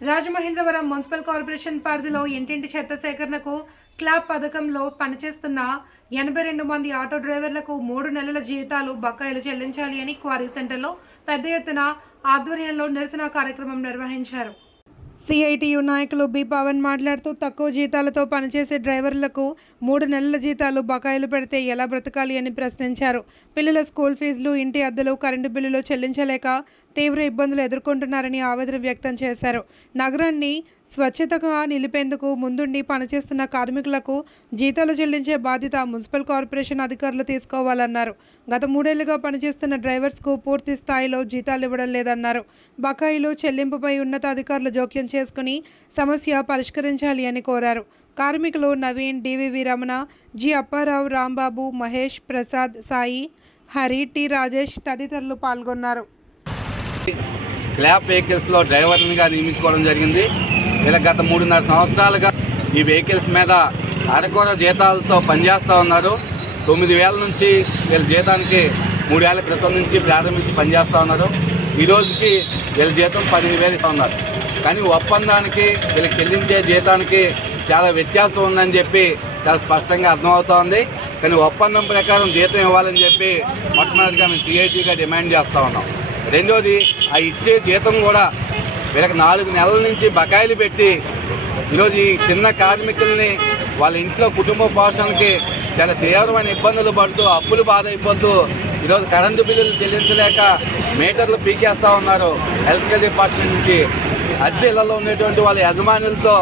Rajamahendravaram municipal corporation పరిధిలో ఇంటింటి చెత్త సేకరణకు క్లాబ్ పథకంలో పనిచేస్తున్న ఎనభై రెండు మంది ఆటో డ్రైవర్లకు మూడు నెలల జీతాలు బకాయిలు చెల్లించాలి అని క్వారీ సెంటర్లో పెద్ద ఎత్తున ఆధ్వర్యంలో నిరసన కార్యక్రమం నిర్వహించారు. సిఐటియు నాయకులు బి పవన్ మాట్లాడుతూ తక్కువ జీతాలతో పనిచేసే డ్రైవర్లకు మూడు నెలల జీతాలు బకాయిలు పెడితే ఎలా బ్రతకాలి అని ప్రశ్నించారు. పిల్లల స్కూల్ ఫీజులు ఇంటి అద్దెలు కరెంటు బిల్లులు చెల్లించలేక తీవ్ర ఇబ్బందులు ఎదుర్కొంటున్నారని ఆవేదన వ్యక్తం చేశారు. నగరాన్ని స్వచ్ఛతగా నిలిపేందుకు ముందుండి పనిచేస్తున్న కార్మికులకు జీతాలు చెల్లించే బాధ్యత మున్సిపల్ కార్పొరేషన్ అధికారులు తీసుకోవాలన్నారు. గత మూడేళ్ళుగా పనిచేస్తున్న డ్రైవర్స్కు పూర్తి స్థాయిలో జీతాలు ఇవ్వడం లేదన్నారు. బకాయిలు చెల్లింపుపై ఉన్నతాధికారులు జోక్యం చేసుకుని సమస్య పరిష్కరించాలి అని కోరారు. కార్మికులు Naveen DVV Ramana G Apparao Rambabu Mahesh Prasad Sai Hari T Rajesh తదితరులు పాల్గొన్నారు. క్లాబ్ వెహికల్స్లో డ్రైవర్నిగా నియమించుకోవడం జరిగింది. వీళ్ళ గత మూడున్నర సంవత్సరాలుగా ఈ వెహికల్స్ మీద అరకొర జీతాలతో పనిచేస్తూ ఉన్నారు. తొమ్మిది వేల నుంచి వీళ్ళ జీతానికి మూడేళ్ళ క్రితం నుంచి ప్రారంభించి పనిచేస్తూ ఉన్నారు. ఈరోజుకి వీళ్ళ జీతం పదిహేను వేలు ఇస్తూ ఉన్నారు. కానీ ఒప్పందానికి వీళ్ళకి చెల్లించే జీతానికి చాలా వ్యత్యాసం ఉందని చెప్పి చాలా స్పష్టంగా అర్థమవుతోంది కానీ ఒప్పందం ప్రకారం జీతం ఇవ్వాలని చెప్పి మొట్టమొదటిగా మేము సిఐటిగా డిమాండ్ చేస్తూ ఉన్నాం. రెండోది ఆ ఇచ్చే జీతం కూడా వీళ్ళకి నాలుగు నెలల నుంచి బకాయిలు పెట్టి ఈరోజు ఈ చిన్న కార్మికుల్ని వాళ్ళ ఇంట్లో కుటుంబ పోషణకి చాలా తీవ్రమైన ఇబ్బందులు పడుతూ అప్పులు బాధ అయిపోతూ ఈరోజు కరెంటు బిల్లులు చెల్లించలేక మీటర్లు పీకేస్తూ ఉన్నారు ఎలక్ట్రికల్ డిపార్ట్మెంట్ నుంచి. అద్దె ఇళ్ళలో ఉండేటువంటి వాళ్ళ యజమానులతో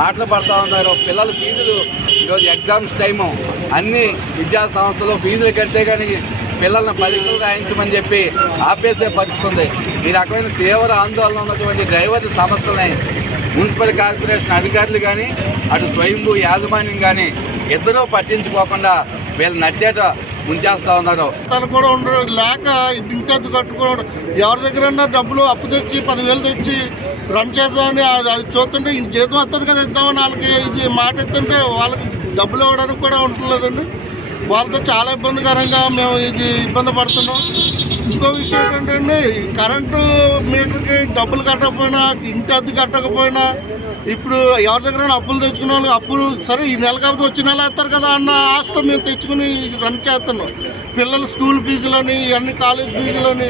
మాటలు పడుతూ ఉన్నారు. పిల్లల ఫీజులు ఈరోజు ఎగ్జామ్స్ టైము. అన్ని విద్యా సంస్థలు ఫీజులు కడితే కానీ పిల్లల్ని పరీక్షలు రాయించమని చెప్పి ఆపేసే పరిస్థితి ఉంది ఈ రకమైన తీవ్ర ఆందోళన ఉన్నటువంటి డ్రైవర్ సమస్యలని మున్సిపల్ కార్పొరేషన్ అధికారులు కానీ అటు స్వయంభూ యాజమాన్యం కానీ ఇద్దరూ పట్టించుకోకుండా వీళ్ళు నట్టేట ముంచేస్తా ఉన్నారు. తను కూడా ఉండరు లేక ఇంటి అద్దె కట్టుకోవడం ఎవరి దగ్గర డబ్బులు అప్పు తెచ్చి పదివేలు తెచ్చి రన్ చేద్దామని అది చూస్తుంటే ఇంత జీతం వస్తుంది కదా ఇద్దామని వాళ్ళకి ఇది మాట ఇస్తుంటే వాళ్ళకి డబ్బులు ఇవ్వడానికి కూడా ఉండలేదండి వాళ్ళతో చాలా ఇబ్బందికరంగా మేము ఇది ఇబ్బంది పడుతున్నాం. ఇంకో విషయం ఏంటంటే కరెంటు మీటర్కి డబ్బులు కట్టకపోయినా ఇంటి అద్దె కట్టకపోయినా ఇప్పుడు ఎవరి దగ్గర అప్పులు తెచ్చుకున్న వాళ్ళు అప్పులు సరే ఈ నెల కాకపోతే వచ్చే నెల వేస్తారు కదా అన్న ఆస్తి మేము తెచ్చుకుని రన్ చేస్తున్నాం. పిల్లల స్కూల్ ఫీజులని ఇవన్నీ కాలేజ్ ఫీజులని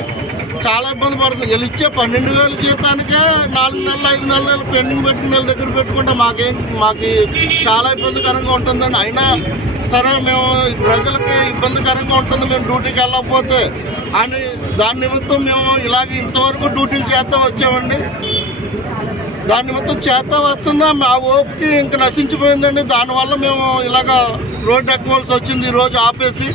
చాలా ఇబ్బంది పడుతుంది. వీళ్ళు ఇచ్చే పన్నెండు వేల జీతానికే నాలుగు నెలలు ఐదు నెలలు పెండింగ్ పెట్టిన నెల దగ్గర పెట్టుకుంటే మాకేం మాకు చాలా ఇబ్బందికరంగా ఉంటుందండి. అయినా సరే మేము ప్రజలకి ఇబ్బందికరంగా ఉంటుంది. మేము డ్యూటీకి వెళ్ళకపోతే అని దాని నిమిత్తం మేము ఇలాగ ఇంతవరకు డ్యూటీలు చేస్తూ వచ్చామండి. దాని నిమిత్తం చేస్తా వస్తున్నా మా ఓపిక ఇంకా నశించిపోయిందండి. దానివల్ల మేము ఇలాగ రోడ్డు ఎక్కవలసి వచ్చింది. ఈరోజు ఆపేసి